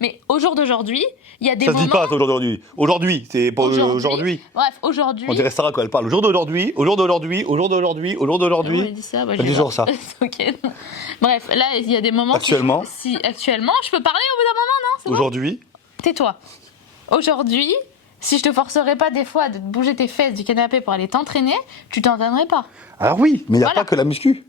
Mais au jour d'aujourd'hui, il y a des Ça moments... se dit pas, ça, aujourd'hui. Aujourd'hui, c'est pas aujourd'hui. Bref, aujourd'hui... On dirait Sarah quand elle parle. Au jour d'aujourd'hui, au jour d'aujourd'hui, au jour d'aujourd'hui, au jour d'aujourd'hui. On dit ça, bah, Elle dit toujours ça. Ok. Bref, là, il y a des moments... Actuellement. Actuellement, je peux parler au bout d'un moment, non? C'est Aujourd'hui. bon. Tais-toi. Aujourd'hui, si je te forcerais pas des fois de bouger tes fesses du canapé pour aller t'entraîner, tu t'entraînerais pas. Alors oui, mais il n'y a Voilà. pas que la muscu.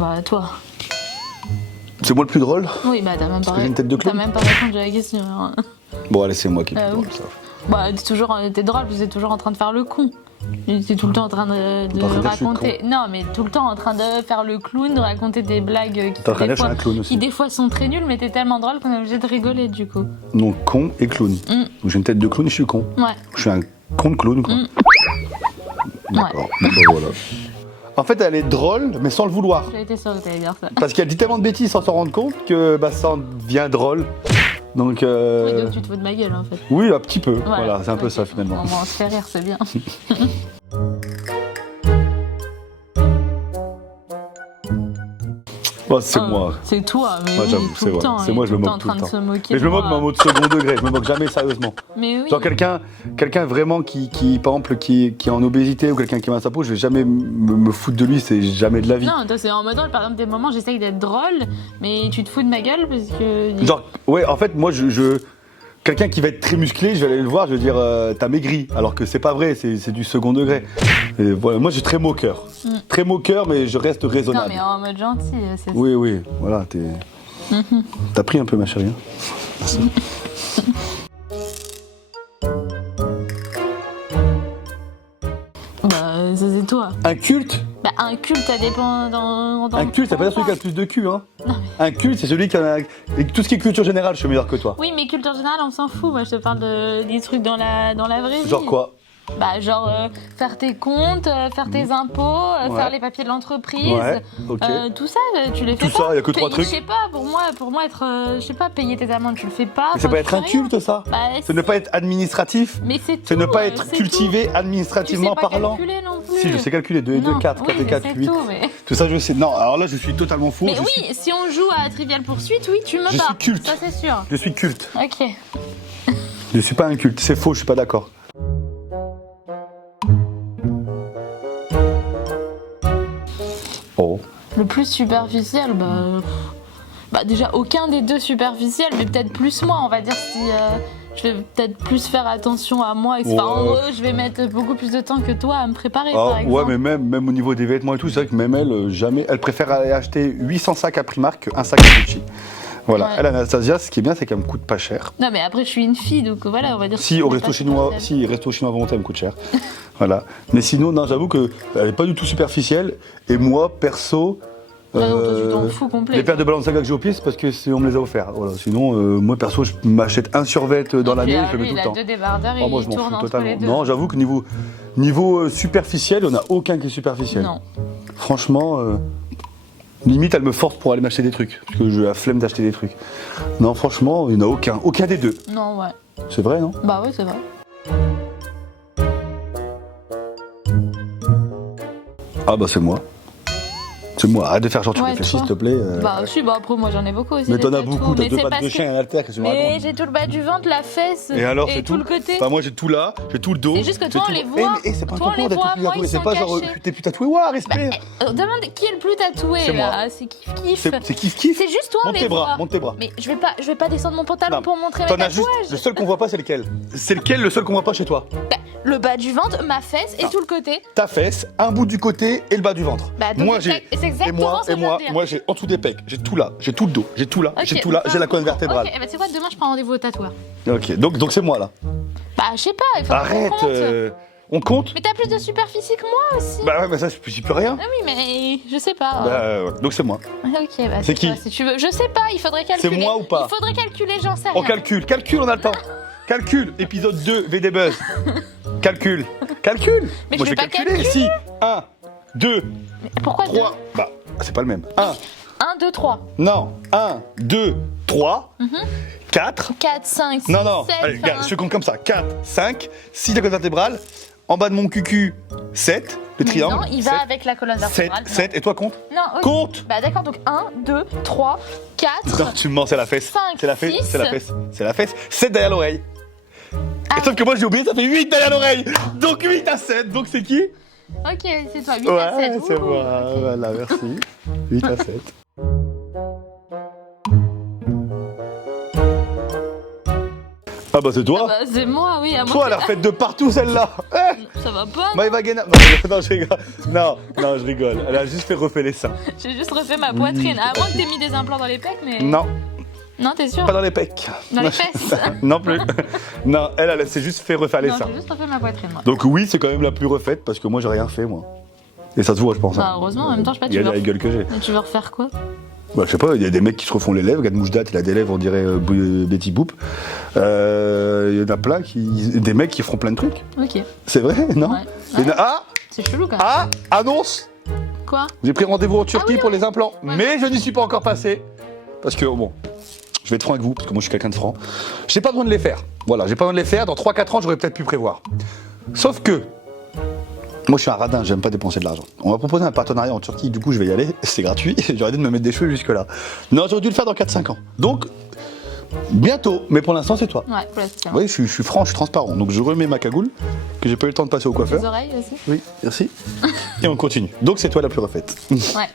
Bah, toi. C'est moi le plus drôle. Oui, bah, t'as même pas que j'ai une tête de clown. T'as même pas répondu à la question. Hein. Bon, allez, c'est moi qui est le plus oui. drôle, ça. Bah, t'es drôle, parce que t'es toujours en train de faire le con. T'es tout le temps en train de en train de dire que je suis raconter. Non, mais tout le temps en train de faire le clown, de raconter des blagues T'es en train de dire que je suis un clown aussi. qui des fois sont très nulles, mais t'es tellement drôle qu'on est obligé de rigoler du coup. Donc, con et clown. Donc, j'ai une tête de clown et je suis con. Ouais. Je suis un con de clown, quoi. D'accord. Bon, bah, voilà. En fait, elle est drôle, mais sans le vouloir. J'ai été sûre que t'allais dire ça. Parce qu'elle dit tellement de bêtises sans s'en rendre compte que bah, ça en devient drôle. Donc, Oui, donc tu te fous de ma gueule en fait. oui, un petit peu. Voilà, c'est un peu ok. ça finalement. On se fait rire, c'est bien. Oh, c'est moi. C'est toi, mais Ouais, oui, j'avoue, tout c'est le vrai. temps. C'est il moi, est je me tout le moque temps en train tout de se le moquer Mais je de me moque, moi. mais en mode second degré. Je me moque jamais sérieusement. Mais oui. Genre quelqu'un vraiment qui par exemple, qui est en obésité ou quelqu'un qui a sa peau, je vais jamais me foutre de lui, c'est jamais de la vie. Non, toi c'est en mode drôle. Par exemple, des moments, j'essaye d'être drôle, mais tu te fous de ma gueule parce que. Genre, ouais, en fait, moi, quelqu'un qui va être très musclé, je vais aller le voir, je vais dire, t'as maigri. Alors que c'est pas vrai, c'est du second degré. Et voilà, moi, je suis très moqueur. Très moqueur, mais je reste Non, raisonnable. mais en mode gentil, c'est Oui, oui, voilà, t'as pris un peu, ma chérie. Hein. Merci. Bah, ça c'est toi. Un culte Bah, un culte, ça dépend dans Un culte, ça veut pas dire celui qui a le plus de cul, hein. Un culte, c'est celui qui a... Et tout ce qui est culture générale, je suis meilleur que toi. Oui, mais culture générale, on s'en fout. Moi, je te parle des trucs dans la vraie vie. Genre quoi? Bah, genre faire tes comptes, faire tes impôts, faire les papiers de l'entreprise. Ouais, ok. Tout ça, tu les fais Tout pas. ça, y a que 3 trucs. Je sais pas, pour moi être, je sais pas, payer tes amendes, tu le fais pas. Mais ça enfin, peut être tu un fais rien. culte, ça. Bah, C'est ne pas être administratif. Mais c'est tout. C'est ne pas être c'est cultivé tout. administrativement Tu sais pas parlant. calculer non plus. Si, je sais calculer 2 et 2, Non, 4, oui, 4 et mais 4, c'est 8. tout, mais- Tout ça, je sais. Non, alors là, je suis totalement faux. Mais oui, si on joue à Trivial Poursuite, oui, tu me Je bats. suis culte. Ça, c'est sûr. Je suis culte. Ok. Je suis pas un culte. C'est faux, je suis pas d'accord. Oh. Le plus superficiel, bah déjà aucun des deux superficiels, mais peut-être plus moi, on va dire si je vais peut-être plus faire attention à moi. Enfin, en gros, je vais mettre beaucoup plus de temps que toi à me préparer, par exemple. Ouais, mais même au niveau des vêtements et tout, c'est vrai que même elle, jamais. Elle préfère aller acheter 800 sacs à Primark qu'un sac à Gucci. Voilà. Ouais. Elle, Anastasia, ce qui est bien, c'est qu'elle me coûte pas cher. Non, mais après, je suis une fille, donc voilà, on va dire. Si, que au c'est resto pas chinois, superficiel. resto chinois volonté, elle me coûte cher. Voilà. Mais sinon, non, j'avoue qu'elle est pas du tout superficielle. Et moi, perso. Ah non, toi, tu t'en fous complet. Les paires de Balenciaga que j'ai au pied, c'est parce que on me les a offerts. Voilà. Sinon, moi perso, je m'achète un survêt dans l'année, je le mets tout il le a temps. 2 débardeurs et Oh, moi, il je m'en tourne fous entre totalement. les deux. Non, j'avoue que niveau superficiel, on n'a aucun qui est superficiel. Non. Franchement, limite, elle me force pour aller m'acheter des trucs. Parce que j'ai la flemme d'acheter des trucs. Non, franchement, il n'y en a aucun. Aucun des deux. Non, ouais. C'est vrai, non? Bah oui, c'est vrai. Ah bah c'est moi. C'est moi. Arrête de faire genre tu Ouais, réfléchis, toi. s'il te plaît. Bah si, bah après moi j'en ai beaucoup aussi. Mais des t'en as tatous, beaucoup, t'as mais 2 c'est pattes de parce chien et un haltère, qu'est-ce que tu me Mais racontes? j'ai tout le bas du ventre, la fesse Et alors, et c'est tout le côté. Bah moi j'ai tout là, j'ai tout le dos. C'est juste que j'ai toi, on tout- les voit. mais c'est pas un Toi, on concours les d'être voit, plus moi, tatoué. ils C'est sont pas genre cachés. t'es plus tatoué, ouah, respire. Demande qui est le plus tatoué C'est moi. là, c'est kiff kiff. C'est kiff kiff. C'est juste toi, on Monte les tes bras, voit. monte tes bras. Mais je vais pas descendre mon pantalon Non. pour montrer mes T'en as tatouages. juste. Le seul qu'on voit pas, c'est lequel? C'est lequel le seul qu'on voit pas chez toi? Bah, le bas du ventre, ma fesse et Non. tout le côté. Ta fesse, un bout du côté et le bas du ventre. Bah, donc moi c'est j'ai exactement ce que je viens de dire. moi j'ai en dessous des pecs, j'ai tout là, j'ai tout le dos, j'ai tout là, Ok, j'ai tout là, j'ai la colonne vertébrale. Ok, bah c'est quoi, demain je prends rendez-vous au tatoueur. Ok, donc c'est moi là. Bah je sais pas, il faut Arrête, qu'on compte. on compte? Mais t'as plus de superficie que moi aussi. Bah ouais, mais ça j'y peux rien. Ah oui, mais je sais pas. Bah, ouais. Donc c'est moi. Ok, bah C'est qui toi, si tu veux. Je sais pas, il faudrait calculer. moi ou pas Il faudrait calculer, j'en sais rien. On calcule, on a le temps. Calcul, épisode 2, VD Buzz. Calcul. Mais Moi je vais pas calculer. Si, 1, 2, Mais pourquoi 3. Bah, c'est pas le même. 1, 1, 2, 3. Non, 1, 2, 3, 4. 4, 5, 6, Non, non, 7. allez, regarde, je compte comme ça. 4, 5, 6 la colonne vertébrale. En bas de mon cucu, 7, le triangle. Non, il va 7, avec la colonne 7, vertébrale. 7, et toi compte. Non, oui. Compte. Bah d'accord, donc 1, 2, 3, 4. Non, tu me mens, c'est la fesse. 5, C'est la fesse, 6. c'est la fesse, c'est la fesse. 7 derrière l'oreille. Ah. Et sauf que moi j'ai oublié, ça fait 8 derrière l'oreille. Donc 8 à 7, donc c'est qui? Ok, c'est toi, 8 à 7. Ouais, c'est moi, voilà, merci. 8 à 7. Ah bah c'est toi. Bah c'est moi, oui. À Toi, moi, elle a refait de partout celle-là. Eh, ça va pas. Maëva Guénard. Non, je rigole. Non, je rigole. Elle a juste fait refaire les seins. J'ai juste refait ma poitrine. À moins que t'aies mis des implants dans les pecs, mais. Non, Non, t'es sûr? pas dans les pecs. Dans les fesses? Non plus. Non, elle s'est juste fait refaire les Non, seins. j'ai juste refait ma poitrine, moi. Donc oui, c'est quand même la plus refaite parce que moi j'ai rien fait moi. Et ça se voit, je pense. Bah hein. heureusement, en même temps, je sais pas, tu Regarde veux, la gueule que j'ai. tu veux refaire quoi? Bah, je sais pas, il y a des mecs qui se refont les lèvres. Regarde Moujdat, il a des lèvres, on dirait Betty Boop. Il y en a plein des mecs qui feront plein de trucs. Ok. C'est vrai, non? Ouais. Il y en a- Ah, C'est chelou quand même. ah, annonce. Quoi? J'ai pris rendez-vous en Turquie Ah oui, pour les implants, Ouais. mais je n'y suis pas encore passé. Parce que, bon, je vais être franc avec vous, parce que moi je suis quelqu'un de franc. J'ai pas besoin de les faire. Voilà, j'ai pas besoin de les faire. Dans 3-4 ans, j'aurais peut-être pu prévoir. Sauf que, moi je suis un radin, j'aime pas dépenser de l'argent. On m'a proposé un partenariat en Turquie, du coup je vais y aller, c'est gratuit. J'aurais dû me mettre des cheveux jusque-là. Non, j'aurais dû le faire dans 4-5 ans. Donc, bientôt, mais pour l'instant c'est toi. Ouais, voilà, c'est ça. Vous voyez, je suis franc, je suis transparent. Donc je remets ma cagoule, que j'ai pas eu le temps de passer au Les coiffeur. oreilles aussi? Oui, merci. Et on continue. Donc c'est toi la plus refaite. Ouais.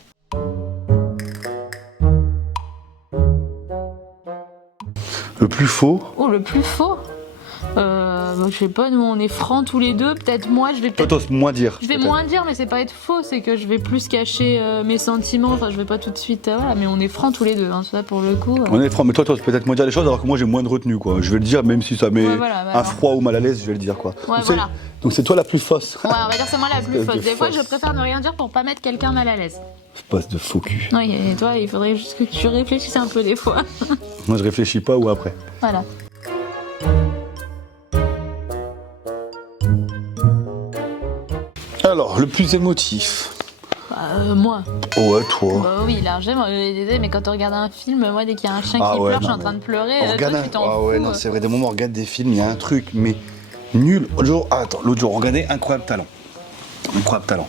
Le plus faux. Oh, le plus faux? Bah, je sais pas, nous on est francs tous les deux. Peut-être moi, je vais Toi, peut-être. t'oses moins dire. Je vais peut-être. moins dire, mais c'est pas être faux, c'est que je vais plus cacher mes sentiments. Enfin, je vais pas tout de suite. Voilà, mais on est francs tous les deux, hein, ça pour le coup. On est franc, mais toi, t'oses peut-être moins dire les choses alors que moi j'ai moins de retenue quoi. Je vais le dire même si ça met Ouais, voilà, un voilà. froid ou mal à l'aise, je vais le dire quoi. Ouais, donc, voilà. donc c'est toi la plus fausse. Ouais, on va dire que c'est moi la plus Espèce fausse. de Des fois, fausse. je préfère ne rien dire pour pas mettre quelqu'un mal à l'aise. Espèce de faux cul. Oui, et toi, il faudrait juste que tu réfléchisses un peu des fois. Moi je réfléchis pas ou après. Voilà. Alors, le plus émotif. Moi. Ouais, toi. Bah oui, largement. Mais quand on regarde un film, moi, dès qu'il y a un chien Ah qui ouais, pleure, je suis non, en train de pleurer. On Toi, regarde tu t'en Ah fous. ouais, non, c'est vrai, des moments on regarde des films, il y a un truc, mais nul. L'autre jour, on regardait Incroyable Talent. Incroyable Talent.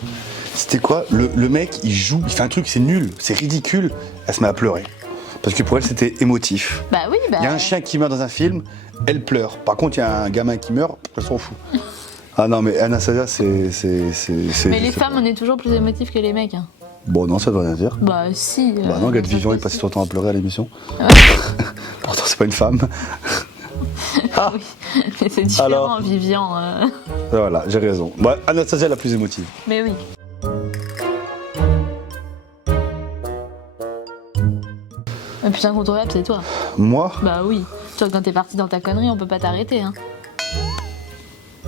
C'était quoi le mec, il joue, il fait un truc, c'est nul, c'est ridicule. Elle se met à pleurer. Parce que pour elle, c'était émotif. Bah oui, bah. Il y a un chien qui meurt dans un film, elle pleure. Par contre, il y a un gamin qui meurt, elle s'en fout. Ah non, mais Anastasia, c'est. Mais les femmes, on est toujours plus émotifs que les mecs. Hein. Bon, non, ça veut rien dire. Bah si. Bah non, Gad Vivian, il passait son temps à pleurer à l'émission. Pourtant, c'est pas une femme. Ah, Oui, mais c'est différent, Alors Vivian. voilà, j'ai raison. Bah, Anastasia, la plus émotive. Mais oui. Le plus incontrôlable, c'est toi. Moi, Bah oui. Toi, quand t'es parti dans ta connerie, on peut pas t'arrêter. Hein.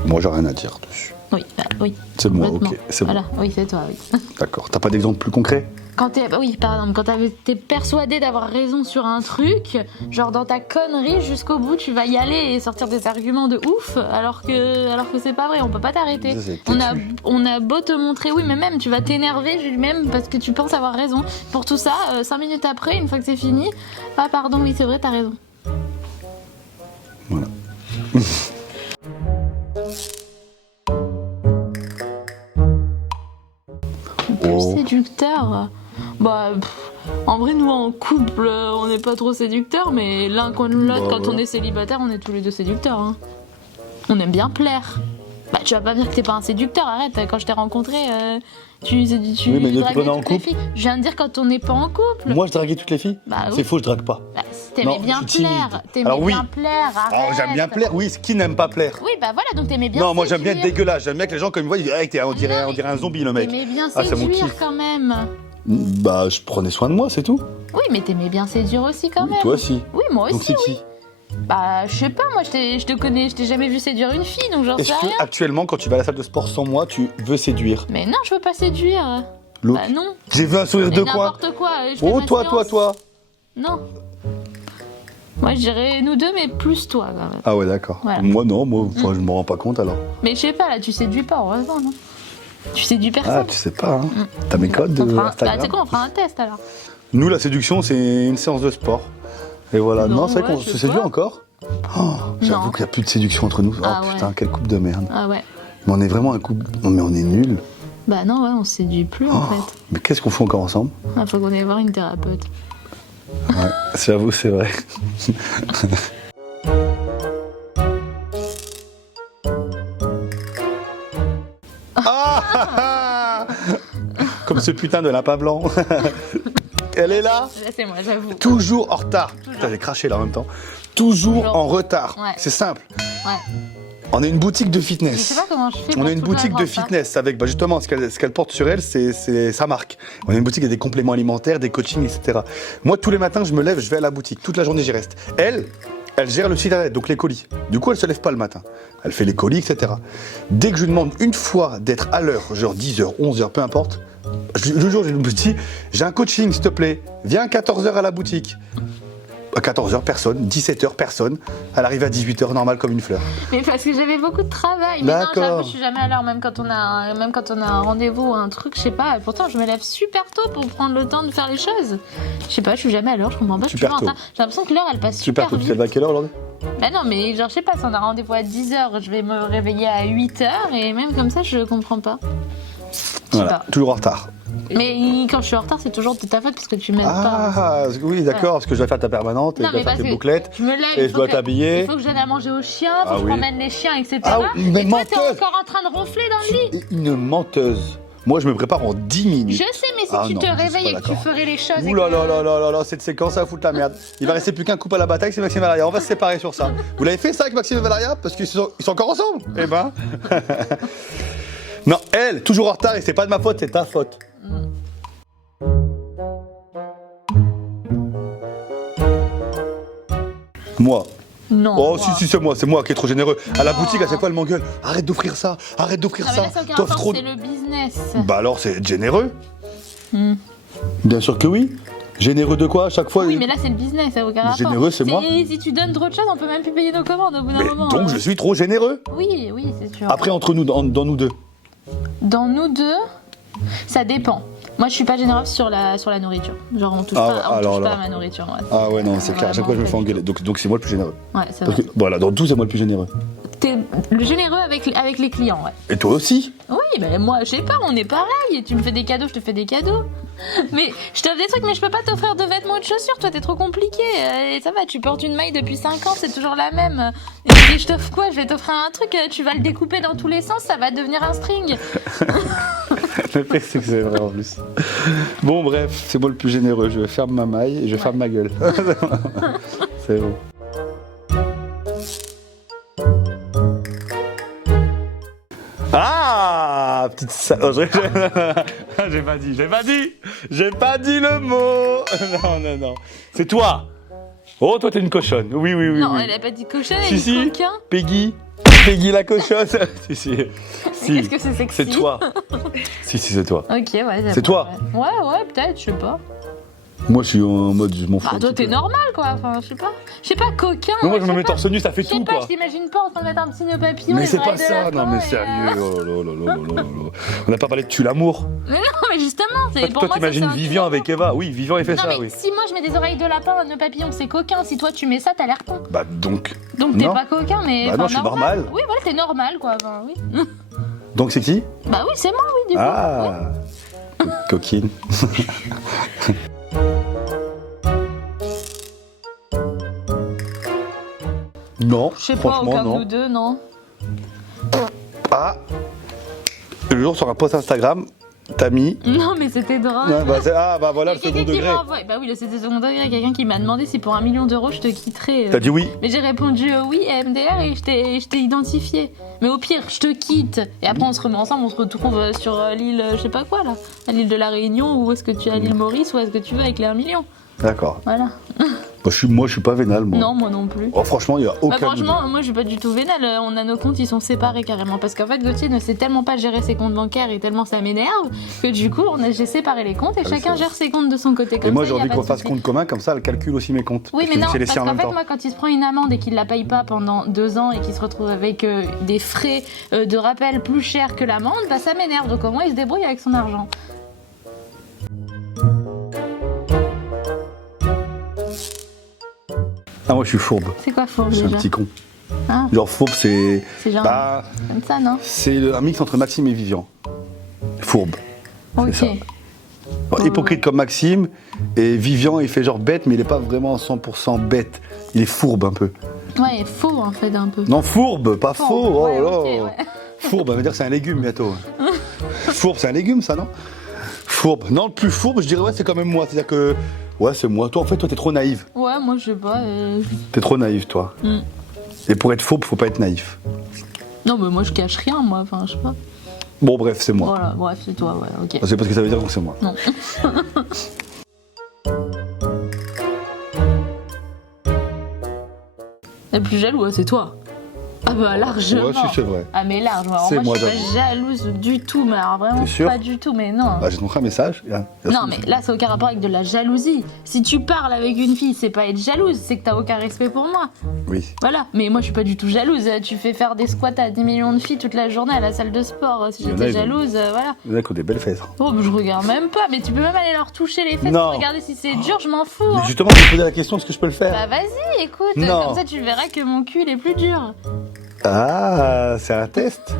moi, j'ai rien à dire dessus. Oui, bah oui. C'est moi, Complètement. ok, c'est bon. Voilà, oui, c'est toi, oui. D'accord. T'as pas d'exemple plus concret? Quand t'es, bah oui, par exemple, quand t'es persuadé d'avoir raison sur un truc, genre dans ta connerie, jusqu'au bout, tu vas y aller et sortir des arguments de ouf, alors que c'est pas vrai, on peut pas t'arrêter. Ça, c'est On a beau te montrer, oui, mais même, tu vas t'énerver, même parce que tu penses avoir raison. Pour tout ça, 5 minutes après, une fois que c'est fini, ah pardon, oui, c'est vrai, t'as raison. Voilà. Plus Oh. séducteur. Bah, en vrai, nous en couple, on n'est pas trop séducteurs, mais l'un contre l'autre, Bah, quand voilà. on est célibataire, on est tous les deux séducteurs. Hein. On aime bien plaire. Bah, tu vas pas me dire que t'es pas un séducteur, arrête. Quand je t'ai rencontré, tu Oui, mais draguais nous, tu prenais en toutes les couple. filles. Je viens de dire quand on n'est pas en couple. Moi, je draguais toutes les filles? Bah oui. C'est faux, je drague pas. Bah, t'aimais Non, bien je suis timide. plaire. T'aimais Alors oui. bien plaire, Ah, arrête. j'aime bien plaire, oui, qui n'aime pas plaire? Oui, bah voilà, donc t'aimais bien Non, moi j'aime bien être séduire. dégueulasse, j'aime bien que les gens, comme ils me voient, ils disent, hey, on dirait un zombie le mec. T'aimais bien Ah, c'est mon séduire kiff. quand même. Bah, je prenais soin de moi, c'est tout. Oui, mais t'aimais bien séduire aussi quand Oui, même. toi aussi. Oui, moi Donc aussi, c'est oui. qui? Bah, je sais pas, moi je te connais, je t'ai jamais vu séduire une fille, donc j'en sais Est-ce rien. que actuellement, quand tu vas à la salle de sport sans moi, tu veux séduire Mais non, je veux pas séduire. l'autre? Bah non. J'ai vu un sourire Mais de quoi? n'importe quoi. Je fais Oh, ma toi, séance. toi. Non. Moi, je dirais nous deux, mais plus toi, quand même. Ah ouais, d'accord. Voilà. Moi, non, enfin, je me rends pas compte alors. Mais je sais pas, là, tu séduis pas, heureusement, non? Tu séduis Ah, personne. tu sais pas, hein. T'as mes codes On de fera un- Bah, Instagram? tu sais quoi, on fera un test alors. Nous, la séduction, c'est une séance de sport. Et voilà. Non, c'est vrai ouais, qu'on je se sais séduit pas. encore. Oh, j'avoue Non. qu'il n'y a plus de séduction entre nous. Oh Ah ouais. putain, quel couple de merde. Ah ouais. Mais on est vraiment un couple. Non, mais on est nuls. Bah non, ouais, on se séduit plus en Oh, fait. mais qu'est-ce qu'on fait encore ensemble? Il faut qu'on aille voir une thérapeute. Ouais, j'avoue, c'est vrai. Ah comme ce putain de lapin blanc. Elle est là, Là, c'est moi, j'avoue. toujours en retard. Putain, j'ai craché là en même temps. Toujours en retard. Ouais. C'est simple. Ouais. On a une boutique de Je sais fitness. pas comment je fais. On pour a une toujours boutique être de en retard. fitness avec justement ce qu'elle porte sur elle, c'est sa marque. On a une boutique avec des compléments alimentaires, des coachings, etc. Moi, tous les matins, je me lève, je vais à la boutique. Toute la journée, j'y reste. Elle gère le site internet, donc les colis. Du coup, elle se lève pas le matin. Elle fait les colis, etc. Dès que je lui demande une fois d'être à l'heure, genre 10h, 11h, peu importe, le jour, je lui dis, j'ai un coaching, s'il te plaît. Viens à 14h à la boutique. À 14h, personne. 17h, personne. Elle arrive à 18h, normal comme une fleur. Mais parce que j'avais beaucoup de travail. Mais non, D'accord. j'avoue, je suis jamais à l'heure, même quand on a un rendez-vous ou un truc, je sais pas. Pourtant, je me lève super tôt pour prendre le temps de faire les choses. Je sais pas, je suis jamais à l'heure, je comprends pas. Je suis Super toujours en tôt. retard. J'ai l'impression que l'heure, elle passe Super, super tu te vite. lèves à quelle heure aujourd'hui? Bah non, mais genre, je sais pas, si on a rendez-vous à 10h, je vais me réveiller à 8h et même comme ça, je comprends pas. Je sais Voilà, pas. toujours en retard. Mais quand je suis en retard, c'est toujours de ta faute parce que tu m'aides pas. Ah, oui, d'accord, parce que je dois faire ta permanente, et Non, je dois mais faire parce tes que bouclettes. je me lève, et il je faut dois que- t'habiller. Il faut que j'aille à manger aux chiens, faut Ah que je oui. promène les chiens, etc. Ah oui, mais et toi, t'es menteuse. encore en train de ronfler dans le lit. Une menteuse. Moi, je me prépare en 10 minutes. Je sais, mais si Ah tu non, te je suis réveilles pas et que tu d'accord. ferais les choses. et Ouh là que- là là là là là, cette séquence, ça va foutre la merde. Il va rester plus qu'un couple à la bataille, c'est Maxime et Valaria. On va se séparer sur ça. Vous l'avez fait ça avec Maxime et Valaria? Parce qu'ils sont encore ensemble? Eh ben. Non, elle, toujours en retard, et c'est pas de ma faute, c'est ta faute. Moi. Non. Oh, moi. si, c'est moi qui est trop généreux. À la boutique, à chaque fois, elle m'engueule. Arrête d'offrir ça, arrête d'offrir Ah, mais ça. là, ça n'a aucun T'offres sens, trop. c'est le business. Bah alors, c'est être généreux. Hmm. Bien sûr que oui. Généreux de quoi à chaque fois? Oui, mais là, c'est le business, ça n'a aucun rapport. Généreux, c'est moi. Si tu donnes trop de choses, on peut même plus payer nos commandes au bout d'un Mais moment. donc, je suis trop généreux. Oui, oui, c'est sûr. Après, entre nous, dans nous deux. Dans nous deux, ça dépend. Moi, je suis pas généreuse sur la nourriture. Genre, on touche Ah, pas, on alors touche là. pas à ma nourriture. Ouais. Ah ouais, non, c'est clair. À chaque fois, je me fais Vraiment, engueuler. Donc c'est moi le plus généreux. Ouais, c'est Parce vrai. que, voilà, dans tout, c'est moi le plus généreux. T'es le généreux avec les clients, ouais. Et toi aussi? Oui, ben moi, je sais pas, on est pareil. Tu me fais des cadeaux, je te fais des cadeaux. Mais je t'offre des trucs, mais je peux pas t'offrir de vêtements ou de chaussures. Toi, t'es trop compliqué. Et ça va, tu portes une maille depuis 5 ans, c'est toujours la même. Et je t'offre quoi? Je vais t'offrir un truc, tu vas le découper dans tous les sens, ça va devenir un string. Le pire, c'est que c'est vrai en plus. Bon, bref, c'est moi le plus généreux. Je ferme ma maille et je ferme ma gueule. C'est bon. Ah, petite oh, j'ai pas dit le mot. Non. C'est toi. Oh, toi, t'es une cochonne. Oui. Non, oui. elle a pas dit cochonne, elle Si, dit si. coquin. Peggy la cochonne. si. Qu'est-ce que c'est sexy? C'est toi. si, c'est toi. Ok, ouais. C'est toi. Ouais, peut-être, je sais pas. Moi, je suis en mode, je m'en fous. Bah, un toi, petit t'es peu. normal, quoi. Enfin, je sais pas, coquin. Mais moi, je sais me mets pas. torse nu, ça fait Je sais tout, pas, quoi. je t'imagine pas en train de mettre un petit nœud papillon. Mais les c'est oreilles pas de ça, lapin non mais et, sérieux. Oh là là. On n'a pas parlé de tu l'amour. Mais non, mais justement, c'est pour Toi, moi. t'imagines ça, c'est un Vivian truc. avec Eva. Oui, Vivian, il fait Non, ça, mais oui. si moi je mets des oreilles de lapin, un nœud papillon, c'est coquin. Si toi tu mets ça, t'as l'air con. Bah donc. Donc t'es Non. pas coquin, mais. Bah enfin, non, je suis normal. Oui, voilà, t'es normal, quoi. Enfin, oui. Donc c'est qui? Bah oui, c'est moi, oui, du coup. Ah. Coquine. Non, Je sais pas, franchement, aucun de non. nous deux, non. Ah. Le jour sur un post Instagram, t'as mis. Non, mais c'était drôle. Bah voilà le Il y a second quelqu'un qui degré. m'a envoyé- Bah oui, c'était second degré. Il y a quelqu'un qui m'a demandé si pour 1 million d'euros je te quitterais. T'as dit oui. Mais j'ai répondu oui à MDR et je t'ai identifié. Mais au pire, je te quitte. Et après, on se remet ensemble, on se retrouve sur l'île, je sais pas quoi là. À l'île de la Réunion, ou est-ce que tu es à l'île Maurice, ou est-ce que tu veux avec les 1 million. D'accord. Voilà. Moi, je suis pas vénal, moi. Non, moi non plus. Oh, franchement, il y a Bah, aucun. franchement, moi je suis pas du tout vénale. On a nos comptes, ils sont séparés carrément. Parce qu'en fait, Gauthier ne sait tellement pas gérer ses comptes bancaires et tellement ça m'énerve que du coup, j'ai séparé les comptes et Ah oui, chacun c'est vrai. gère ses comptes de son côté. Et Comme moi, ça, j'ai y a envie pas qu'on de fasse souci. compte commun, comme ça, elle calcule aussi mes comptes. Oui, Parce mais que non, c'est les parce siens en qu'en même fait, temps. moi, quand il se prend une amende et qu'il la paye pas pendant 2 ans et qu'il se retrouve avec des frais de rappel plus chers que l'amende, bah ça m'énerve. Donc au moins, il se débrouille avec son argent. Ah, moi je suis fourbe. C'est quoi fourbe Je suis déjà un petit con. Ah, Genre fourbe, c'est. c'est genre Bah, comme ça, non? c'est un mix entre Maxime et Vivian. Fourbe. Ok. ça. Bon, hypocrite comme Maxime, et Vivian il fait genre bête, mais il est pas vraiment 100% bête. Il est fourbe un peu. Ouais, faux en fait un peu. Non, fourbe, pas Fourbe, faux. Oh ouais, là ok, là. ouais. Fourbe, ça veut dire que c'est un légume bientôt. Fourbe, c'est un légume ça, non? Fourbe. Non, le plus fourbe, je dirais, ouais, c'est quand même moi. C'est-à-dire que. Ouais, c'est moi. Toi, en fait, toi, t'es trop naïve. Ouais, moi je sais pas. T'es trop naïve, toi. Mm. Et pour être fourbe, faut pas être naïf. Non, mais moi je cache rien, moi, enfin, je sais pas. Bon, bref, c'est moi. Voilà, bref, c'est toi, ouais, ok. C'est parce que ça veut dire que c'est moi. Non. La plus jaloux, c'est toi. Ah bah largement. Ouais, si, c'est vrai. Ah mais largement. Alors, C'est moi, moi, je suis pas jalouse du tout, mais alors vraiment T'es sûr pas du tout, mais non. Bah, je vais te montrer un message. Non mais là c'est aucun rapport avec de la jalousie. Si tu parles avec une fille, c'est pas être jalouse, c'est que t'as aucun respect pour moi. Oui. Voilà, mais moi je suis pas du tout jalouse. Tu fais faire des squats à 10 millions de filles toute la journée à la salle de sport. Si Il y en a, j'étais ils ont- jalouse, voilà. Il y en a qui ont des belles fesses. Oh, mais je regarde même pas, mais tu peux même aller leur toucher les fesses Non. pour regarder si c'est dur, je m'en fous. Mais Hein. justement, je me posais la question, est-ce que je peux le faire? Bah vas-y, écoute, Non. comme ça tu verras que mon cul il est plus dur. Ah, c'est un test.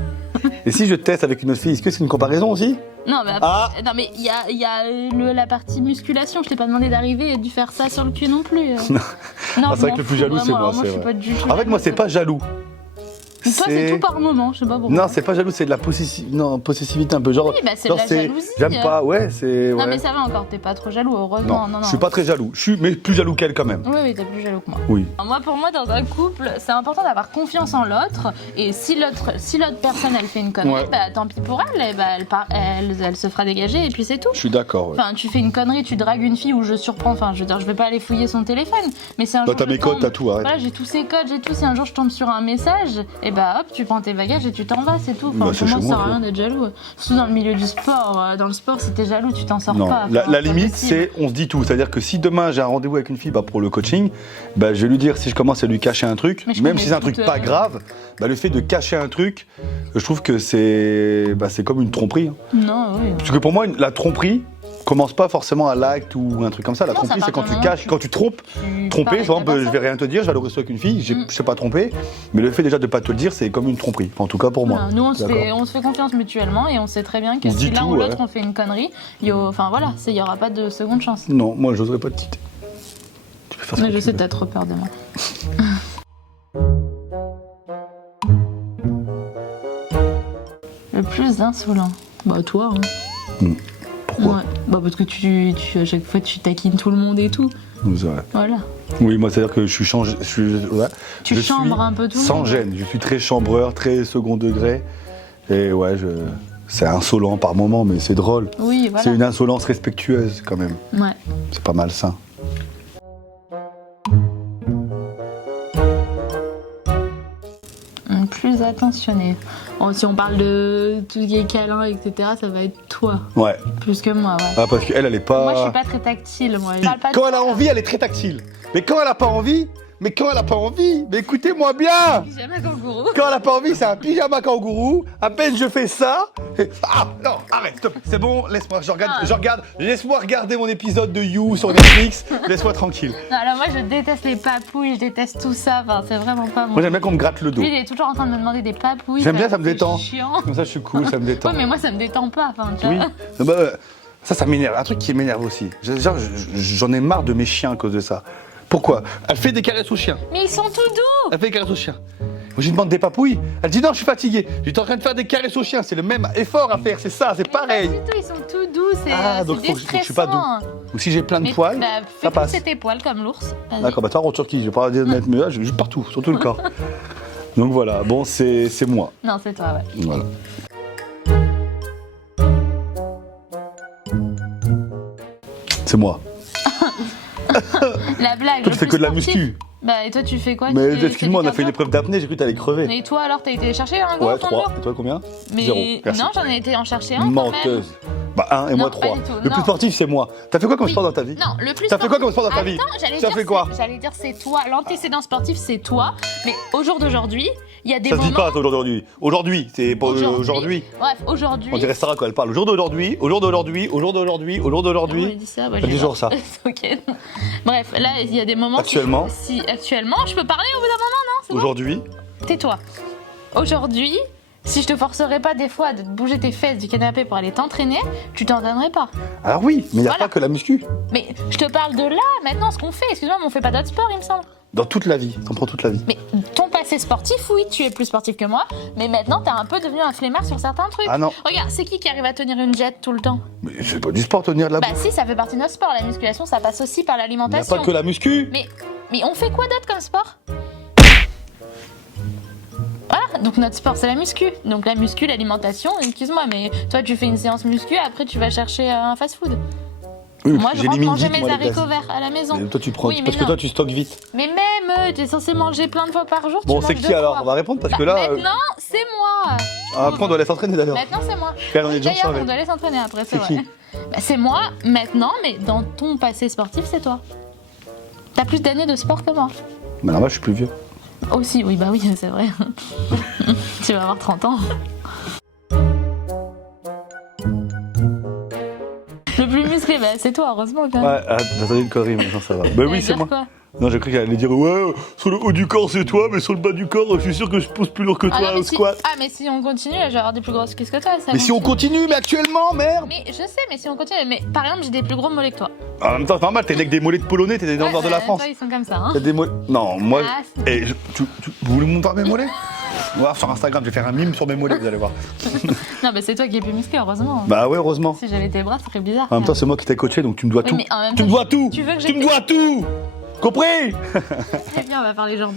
Et si je teste avec une autre fille, est-ce que c'est une comparaison aussi? Non mais, Ah. non, mais il y a la partie musculation, je t'ai pas demandé d'arriver et de faire ça sur le cul non plus. Non, Ah, je c'est vrai m'en que le plus fous, jaloux, c'est vraiment. moi, Alors, moi c'est je suis vrai. pas du tout En fait, moi, c'est jalouse. pas jaloux. Toi c'est tout par moment, je sais pas pourquoi. Non, c'est pas jaloux, c'est de la possessivité un peu. Genre, Oui, bah, c'est genre, de la jalousie. J'aime pas, ouais, c'est. Non Ouais. mais ça va encore, t'es pas trop jaloux, heureusement. Non, je suis pas très jaloux. Je suis, mais plus jaloux qu'elle quand même. Oui, oui, t'es plus jaloux que moi. Oui. Alors, moi, pour moi, dans un couple, c'est important d'avoir confiance en l'autre. Et si l'autre personne, elle fait une connerie, Ouais. bah tant pis pour elle. Et bah, elle se fera dégager et puis c'est tout. Je suis d'accord. Ouais. Enfin, tu fais une connerie, tu dragues une fille ou je surprends. Enfin, je veux dire, je vais pas aller fouiller son téléphone. Mais c'est un Bah, jour. t'as je mes codes, tombe- t'as tout, arrête. Voilà, j'ai tous ces codes, j'ai tout. Si un jour je tombe sur un message, et bah hop, tu prends tes bagages et tu t'en vas, c'est tout. Enfin, Bah, c'est pour moi, chez ça moi, sert à quoi. rien d'être jaloux. Surtout dans le milieu du sport. Dans le sport, si t'es jaloux, tu t'en sors Non, pas. la Enfin, c'est limite, impossible. c'est on se dit tout. C'est-à-dire que si demain j'ai un rendez-vous avec une fille bah, pour le coaching, bah, je vais lui dire si je commence à lui cacher un truc, Mais je même connais si c'est un truc toute, pas grave, bah, le fait de cacher un truc, je trouve que c'est comme une tromperie. Hein. Non, oui. Parce que pour moi, la tromperie commence pas forcément à l'acte ou un truc comme ça. La Non, ça tromperie, c'est part quand du tu moment caches, où quand tu trompes. Tu Tromper, parles par avec exemple, la je vais personne. rien te dire, je vais aller au resto avec une fille, je sais pas tromper, mais le fait déjà de pas te le dire, c'est comme une tromperie. Enfin, en tout cas pour moi. Voilà, nous, D'accord. on se fait confiance mutuellement et on sait très bien que On se si dit l'un tout, ou l'autre ouais. on fait une connerie, enfin voilà, il n'y aura pas de seconde chance. Non, moi, j'oserais pas te quitter. Tu peux faire ce Mais que je tu sais, veux. t'as trop peur de moi. Le plus insolent. Bah toi. Hein. Pourquoi Ouais. Bah parce que à chaque fois tu taquines tout le monde et tout. C'est vrai. Voilà. Oui, moi, c'est-à-dire que je suis ouais, Tu je chambres suis un peu tout le sans monde. gêne. Je suis très chambreur, très second degré. Et ouais, c'est insolent par moment, mais c'est drôle. Oui, voilà. C'est une insolence respectueuse quand même. Ouais. C'est pas malsain. Plus attentionné. Bon, si on parle de tout ce qui est câlin, etc., ça va être toi. Ouais. Plus que moi, ouais. Ah, parce qu'elle, elle est pas. Moi, je suis pas très tactile, moi. Je parle pas de Quand elle a ça. envie, elle est très tactile. Mais quand elle a pas envie, mais écoutez-moi bien. Pyjama kangourou. Quand elle a pas envie, c'est un pyjama kangourou. À peine je fais ça. Ah non, arrête, stop. C'est bon, laisse-moi, laisse-moi regarder mon épisode de You sur Netflix. Laisse-moi tranquille. Non, alors moi, je déteste les papouilles, je déteste tout ça. Enfin, c'est vraiment pas Moi moi. j'aime bien qu'on me gratte le dos. Lui, il est toujours en train de me demander des papouilles. J'aime bien, ça me c'est détend. chiant. Comme ça, je suis cool, ça me détend. Ouais, mais moi, ça me détend pas. Enfin, tu Oui. vois. Bah, ça m'énerve. Un truc qui m'énerve aussi. Genre, j'en ai marre de mes chiens à cause de ça. Pourquoi? Elle fait des caresses aux chiens. Mais ils sont tout doux. Elle fait des caresses aux chiens. Moi, je lui demande des papouilles. Elle dit non, je suis fatiguée. J'étais en train de faire des caresses aux chiens. C'est le même effort à faire, c'est ça, c'est pareil. Pas du tout, ils sont tout doux. C'est Ah, donc c'est faut que je suis pas doux. déstressant. Ou si j'ai plein de Mais poils, bah, fais ça passe. pousser tes poils comme l'ours. Vas-y. D'accord, bah toi en Turquie, je vais pas dire de mettre mes je joue partout, sur tout le corps. Donc voilà, bon, c'est moi. Non, c'est toi, ouais. Voilà. C'est moi. La blague. Toi, le tu fais plus que de la sportif. muscu. Bah, et toi, tu fais quoi? Mais Tu fais excuse-moi, on a du fait une cardio épreuve d'apnée, j'ai cru que t'allais crever. Et toi, alors, t'as été chercher un gros Ouais, fond de 3. mur? Et toi, combien? Mais 0. Merci. non, j'en ai été en chercher un quand même. Menteuse. Bah 1 et Non, moi pas 3. du tout, Le plus non. sportif, c'est moi. T'as fait quoi comme Oui. sport dans ta vie? Non, le plus T'as fait quoi comme sport dans ta Attends, vie? j'allais T'as dire fait quoi? J'allais dire c'est toi. L'antécédent sportif, c'est toi. Mais au jour d'aujourd'hui, Il y a des Ça se moments... dit pas, ça, aujourd'hui. Aujourd'hui, c'est pas aujourd'hui. Bref, aujourd'hui... On dirait Sarah quand elle parle. Au jour d'aujourd'hui, au jour d'aujourd'hui, au jour d'aujourd'hui, au jour On d'aujourd'hui. dit ça, bah, Elle dit toujours ça. Ok. Bref, là, il y a des moments... Actuellement. Actuellement, je peux parler au bout d'un moment, non? C'est bon. Aujourd'hui. Tais-toi. Aujourd'hui, si je te forcerais pas des fois de bouger tes fesses du canapé pour aller t'entraîner, tu t'entraînerais pas. Alors oui, mais il n'y a Voilà. pas que la muscu. Mais je te parle de là, maintenant, ce qu'on fait. Excuse-moi, mais on fait pas d'autres sports, il me semble. Dans toute la vie, t'en prends toute la vie. Mais ton passé sportif, oui, tu es plus sportif que moi, mais maintenant, t'es un peu devenu un flemmard sur certains trucs. Ah non. Regarde, c'est qui arrive à tenir une jet tout le temps? Mais c'est pas du sport, tenir de la Bah si, ça fait partie de notre sport. La musculation, ça passe aussi par Il n'y a l'alimentation. pas que la muscu. Mais on fait quoi d'autre comme sport? Voilà, donc notre sport c'est la muscu. Donc la muscu, l'alimentation, excuse-moi, mais toi tu fais une séance muscu, après tu vas chercher un fast-food. Oui, Moi je rentre j'élimine manger vite, mes moi, les haricots graisses. verts à la maison. Mais toi, tu prends. Oui, mais parce que non. toi, tu stockes vite. Mais même, tu es censé manger plein de fois par jour. Bon, tu c'est manges qui deux alors? fois. On va répondre parce Bah, que là. maintenant, c'est moi. Après, on doit aller s'entraîner d'ailleurs. Maintenant, c'est moi. Car on est déjà D'ailleurs, chargé. on doit aller s'entraîner après, c'est C'est vrai. qui Bah, c'est moi maintenant, mais dans ton passé sportif, c'est toi. T'as plus d'années de sport que moi. Mais là, moi, je suis plus vieux. Aussi, oui, bah oui, c'est vrai. Tu vas avoir 30 ans. Le plus musclé, bah c'est toi, heureusement quand même. Ouais, j'attendais une connerie, mais non, ça va. Bah Ça oui, veut c'est dire moi. quoi? Non, j'ai cru qu'elle allait dire ouais, sur le haut du corps c'est toi, mais sur le bas du corps, je suis sûr que je pose plus lourd que toi Ah, non, mais au squat. mais si on continue, là, je vais avoir des plus grosses cuisses que toi. Ça Mais si on continue, mais actuellement, merde. Mais je sais, mais si on continue, mais par exemple, j'ai des plus gros mollets que toi. En même temps, c'est normal, t'es avec des mollets de polonais, t'es dans le nord de la France. Toi, ils sont comme ça, hein. T'as des mollets. Non, moi. Ah, si. Eh, vous voulez me voir mes mollets? On va voir sur Instagram, je vais faire un mime sur mes mollets, vous allez voir. Non, mais c'est toi qui es plus musclé, heureusement. Bah ouais, heureusement. Si j'avais tes bras, ça serait bizarre. En même temps, c'est moi qui t'ai coaché, donc tu me dois Oui, tout. mais en même Tu temps, me dois tout. tu veux que Tu me dois tout. Compris? Très bien, on va faire les jambes.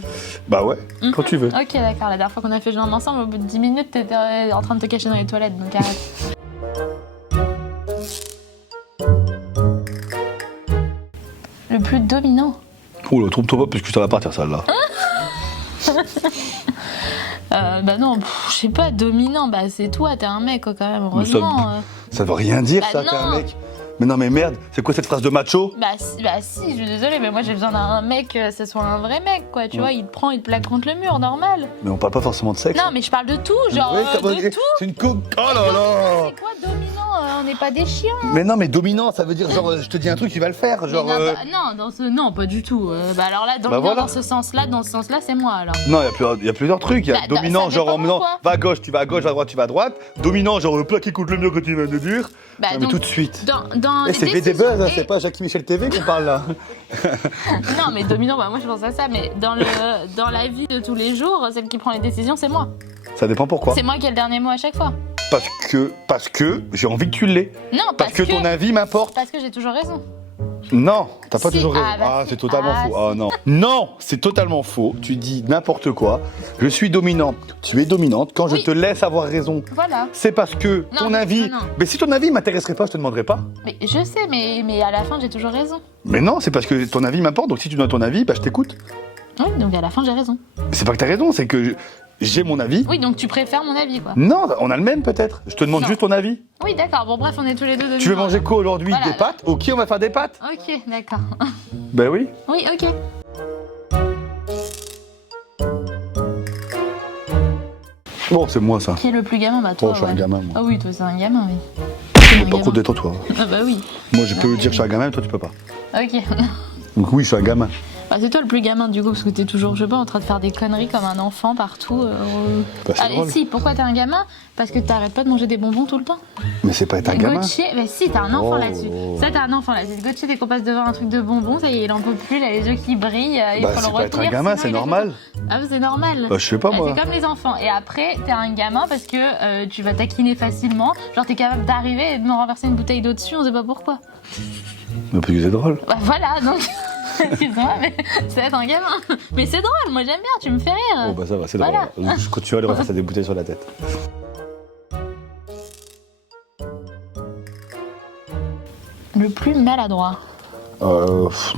Bah ouais, quand tu veux. Ok, d'accord. La dernière fois qu'on a fait les jambes ensemble, au bout de 10 minutes, t'étais en train de te cacher dans les toilettes, donc arrête. Le plus dominant. Oh là, trompe-toi pas, parce que ça va partir celle-là. Bah non, je sais pas, dominant, bah c'est toi, t'es un mec quoi, quand même, heureusement. Ça veut rien dire, Bah ça, t'es un non. mec. Mais non, mais merde, c'est quoi cette phrase de macho? Bah si, je suis désolée, mais moi j'ai besoin d'un mec, ce soit un vrai mec, quoi, tu vois, il te prend, il te plaque contre le mur, normal. Mais on parle pas forcément de sexe. Non, mais je parle de tout, genre, Ouais, de tout. c'est une co... Oh là là. C'est quoi dominant? On n'est pas des chiens. Mais non, mais dominant, ça veut dire genre, je te dis un truc, tu vas le faire. Genre. Mais non, non, pas du tout. Bah alors là, Bah voilà. dans ce sens-là, c'est moi alors. Non, il y a plusieurs trucs. Il y a Bah, dominant, ça genre dépend en menant, pourquoi. va à gauche, tu vas à gauche, va à droite, tu vas à droite. Dominant, genre plaqué contre le mur que tu viens de dire. Bah, non, mais donc, tout de suite. dans Eh, les c'est VD décisions- Buzz, hein, Eh, c'est pas Jackie Michel TV qu'on parle là. Non, mais dominant, bah moi je pense à ça, mais dans la vie de tous les jours, celle qui prend les décisions, c'est moi. Ça dépend pourquoi. C'est moi qui ai le dernier mot à chaque fois. Parce que j'ai envie que tu l'aies. Non, Parce que ton avis m'importe. Parce que j'ai toujours raison. Non, t'as pas Si, toujours raison. ah, bah, si. C'est totalement Ah, faux. Ah non. Non, c'est totalement faux. Tu dis n'importe quoi. Je suis dominant. Tu es dominante. Quand je Oui. te laisse avoir raison, Voilà. c'est parce que Non, ton mais- avis. non. Mais si ton avis m'intéresserait pas, je te demanderais pas. Mais je sais, mais à la fin, j'ai toujours raison. Mais non, c'est parce que ton avis m'importe. Donc si tu donnes ton avis, bah je t'écoute. Oui, donc à la fin, j'ai raison. Mais c'est pas que t'as raison, c'est que j'ai mon avis. Oui, donc tu préfères mon avis, quoi. Non, on a le même peut-être. Je te demande Non. juste ton avis. Oui, d'accord. Bon, bref, on est tous les deux dominants. Tu veux manger quoi aujourd'hui? Voilà. Des pâtes? Ok, on va faire des pâtes. Ok, d'accord. Ben oui. Oui, ok. Bon, c'est moi ça. Qui est le plus gamin? Bah toi, Oh, je suis un ouais. gamin, moi. Ah oui, toi, c'est un gamin, oui. C'est un Par gamin. contre, détends-toi. Ah bah oui. Moi, je peux dire que je suis un gamin, toi, tu peux pas. Ok. Donc oui, je suis un gamin. Bah, c'est toi le plus gamin du coup, parce que t'es toujours, je sais pas, en train de faire des conneries comme un enfant partout. Bah, c'est Allez, drôle. si, pourquoi t'es un gamin? Parce que t'arrêtes pas de manger des bonbons tout le temps. Mais c'est pas être un gamin. Gauthier, bah si, t'as un enfant Oh. là-dessus. Ça, t'as un enfant là-dessus. Gauthier, dès qu'on passe devant un truc de bonbons, ça y est, il en peut plus, il a les yeux qui brillent, il Bah, faut le c'est pas être un retenir, gamin, sinon c'est il est normal. content. Ah, c'est normal. Bah, je sais pas, Bah, moi. c'est comme les enfants. Et après, t'es un gamin parce que tu vas taquiner facilement. Genre, t'es capable d'arriver et de me renverser une bouteille d'eau dessus, on sait pas pourquoi. Mais parce que c'est drôle. Bah voilà, donc. Excuse-moi, mais c'est être un gamin. Mais c'est drôle, moi j'aime bien, tu me fais rire. Oh, bah ça va, c'est Voilà. drôle. Je continue à aller refaire des bouteilles sur la tête. Le plus maladroit.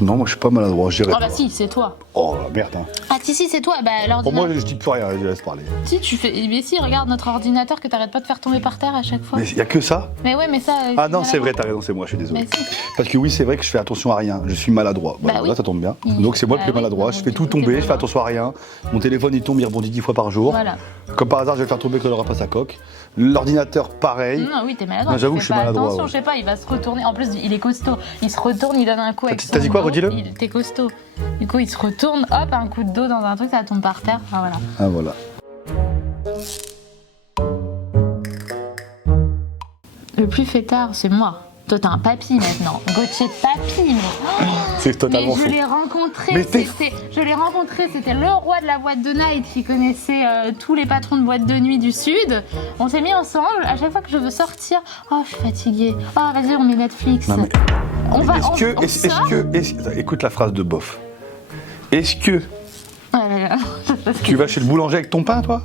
Non, moi je suis pas maladroit, je dirais. Oh bah si, c'est toi. Oh la merde, hein. Ah si, c'est toi. Bah Pour moi, l'ordinateur. je dis plus rien, je laisse parler. Si, tu fais. Mais si, regarde notre ordinateur que t'arrêtes pas de faire tomber par terre à chaque fois. Mais il y a que ça? Mais ouais, mais ça. Ah non, c'est vrai, t'as raison, c'est moi, je suis désolé. Mais si. Parce que oui, c'est vrai que je fais attention à rien, je suis maladroit. Bah, Bah là, oui. ça tombe bien. Oui. Donc c'est moi le Bah plus oui, maladroit, bah je bon, fais du tout coup, tomber, t'es je fais malin. attention à rien. Mon téléphone il tombe, il rebondit 10 fois par jour. Voilà. Comme par hasard, je vais faire tomber quand il aura pas sa coque. L'ordinateur, pareil. Non, oui, t'es maladroit. Non, j'avoue tu que je fais suis pas maladroit, attention, ouais. je sais pas, il va se retourner. En plus, il est costaud. Il se retourne, il donne un coup avec T'as dit son quoi, dos. redis-le? T'es costaud. Du coup, il se retourne, hop, un coup de dos dans un truc, ça tombe par terre. Enfin, voilà. Ah voilà. Le plus fêtard, c'est moi. Toi, t'as un papy maintenant. Gauthier papy, mais. C'est Mais totalement je faux. l'ai rencontré, Mais t'es- c'était le roi de la boîte de night qui connaissait tous les patrons de boîte de nuit du Sud. On s'est mis ensemble, à chaque fois que je veux sortir, oh je suis fatiguée, oh vas-y on met Netflix. Non, mais- On va, Est-ce on- que, on est-ce sort. que, écoute la phrase de Boff. Est-ce que Oh là là. tu vas chez le boulanger avec ton pain, toi?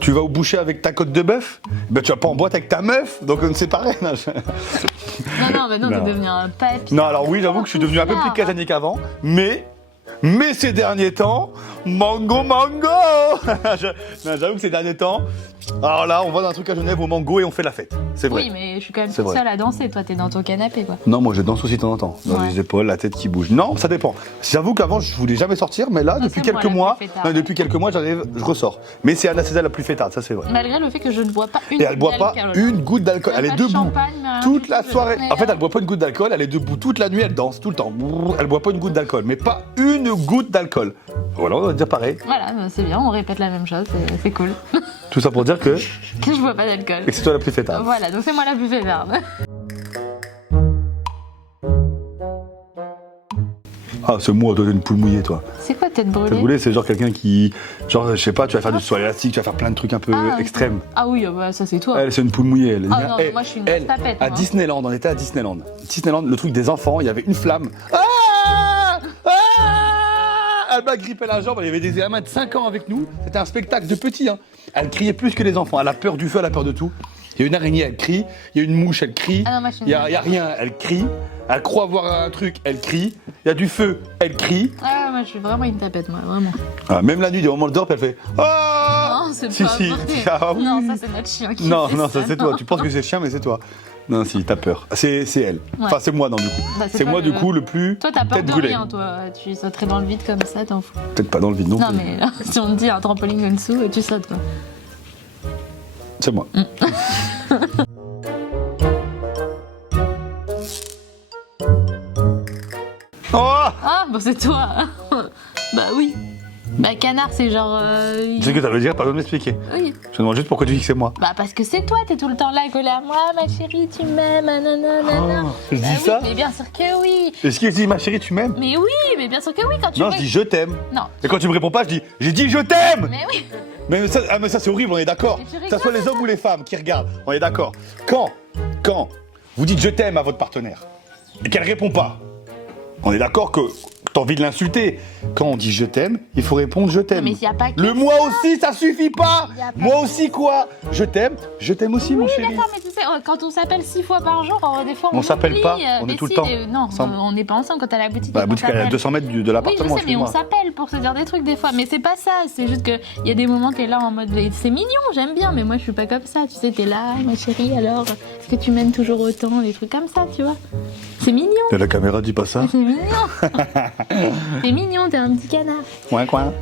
Tu vas au boucher avec ta côte de bœuf? Ben tu vas pas en boîte avec ta meuf, donc on ne sait pas rien. Non, maintenant Non. t'es devenu un papy. Non, alors oui, j'avoue que je suis devenu un peu plus casanier qu'avant, mais ces derniers temps, mango. Non, j'avoue que ces derniers temps, alors là, on va dans un truc à Genève au mango et on fait la fête. C'est vrai. Oui, mais je suis quand même C'est toute vrai. seule à danser, toi t'es dans ton canapé quoi. Non, moi je danse aussi de temps en temps. Dans Ouais. les épaules, la tête qui bouge. Non, ça dépend. J'avoue qu'avant je voulais jamais sortir, mais là, Non, depuis c'est moi quelques la mois, plus fêtarde, non, ouais. depuis quelques mois, j'arrive, je ressors. Mais c'est Anna César la plus fêtarde, ça c'est vrai. Malgré le fait que je ne bois pas une Et elle boit pas d'alcool. une goutte d'alcool. Elle est Pas de debout champagne, mais rien toute du la tout, soirée. mais En fait, elle boit pas une goutte d'alcool. Elle est debout toute la nuit. Elle danse tout le temps. Elle boit pas une goutte d'alcool, mais pas une goutte d'alcool. Voilà, on va dire pareil. Voilà, bah, c'est bien, on répète la même chose, c'est cool. Tout ça pour dire que Que je bois pas d'alcool. c'est toi la plus fêtarde. Voilà, donc c'est moi la plus fêtarde. Ah, c'est moi, toi, t'es une poule mouillée, toi. C'est quoi tête Tête brûlée? brûlée, c'est genre quelqu'un qui, genre, je sais pas, tu vas faire du saut élastique, tu vas faire plein de trucs un peu Ah, extrêmes. Ah oui, bah, ça c'est toi. Elle, c'est une poule mouillée. Elle. Ah non, Elle, moi, je suis une elle, tapette, à moi. Disneyland, on était à Disneyland. Disneyland, le truc des enfants, il y avait une flamme. Ah, elle m'a grippé la jambe, il y avait des gamins de 5 ans avec nous. C'était un spectacle de petits. Hein. Elle criait plus que les enfants. Elle a peur du feu, elle a peur de tout. Il y a une araignée, elle crie. Il y a une mouche, elle crie. Ah non, moi, je suis Il y a rien, elle crie. Elle croit voir un truc, elle crie. Il y a du feu, elle crie. Ah, moi je suis vraiment une tapette, moi, vraiment. Ah, même la nuit, des moments de dehors, elle fait ah. Non, c'est Si, pas si. vrai. Ah oui. Non, ça c'est notre chien qui Non, fait non, ça c'est toi. Tu penses que c'est chien, mais c'est toi. Non, si, t'as peur. C'est elle. Ouais. Enfin, c'est moi, non, du coup. Bah, c'est c'est toi moi, du le- coup, le plus. Toi, t'as peur tête de brûlée. rien, toi. Tu sauterais dans le vide comme ça, t'en fous. Peut-être pas dans le vide non, Non, plus. mais là, si on te dit un trampoline en dessous, tu sautes, quoi. C'est moi. Oh. Ah, bon, c'est toi. Bah oui. Bah, canard, c'est genre. Tu sais ce que ça veut dire? Pas besoin de m'expliquer. Oui. Je demande juste pourquoi tu dis que c'est moi. Bah, parce que c'est toi, t'es tout le temps là, collé à moi, ma chérie, tu m'aimes, nanana, nanana. je dis Bah oui, ça? Mais bien sûr que oui. Est-ce qu'il dit ma chérie, tu m'aimes? Mais oui, mais bien sûr que oui, quand tu Non, me- je dis je t'aime. Non. Et quand tu me réponds pas, je dis j'ai dit je t'aime. Mais oui. Mais ça c'est horrible, on est d'accord. Mais tu Que ça soit rigoles, les hommes ou les femmes qui regardent, on est d'accord. Quand vous dites je t'aime à votre partenaire et qu'elle répond pas, on est d'accord que t'as envie de l'insulter. Quand on dit je t'aime, il faut répondre je t'aime. Mais il y a pas que Le moi aussi, ça suffit pas. Y a pas Moi aussi quoi? Je t'aime aussi mon Oui, chéri. d'accord, mais tu sais, quand on s'appelle 6 fois par jour, des fois on On s'appelle oublie, pas, on mais est tout le si, temps non, ensemble. on n'est pas ensemble quand t'as la boutique. Bah, et la qu'on boutique elle est à s'appelle. 200 mètres de Oui, je l'appartement. sais, mais on excuse-moi. s'appelle pour se dire des trucs des fois. Mais c'est pas ça, c'est juste qu'il y a des moments, t'es là en mode. C'est mignon, j'aime bien, mais moi je suis pas comme ça. Tu sais, t'es là, ma chérie, alors, est-ce que tu m'aimes toujours autant? Des trucs comme ça, tu vois. C'est mignon, Et la caméra dit pas ça. c'est mignon. C'est mignon, t'es un petit canard. Ouais, quoi.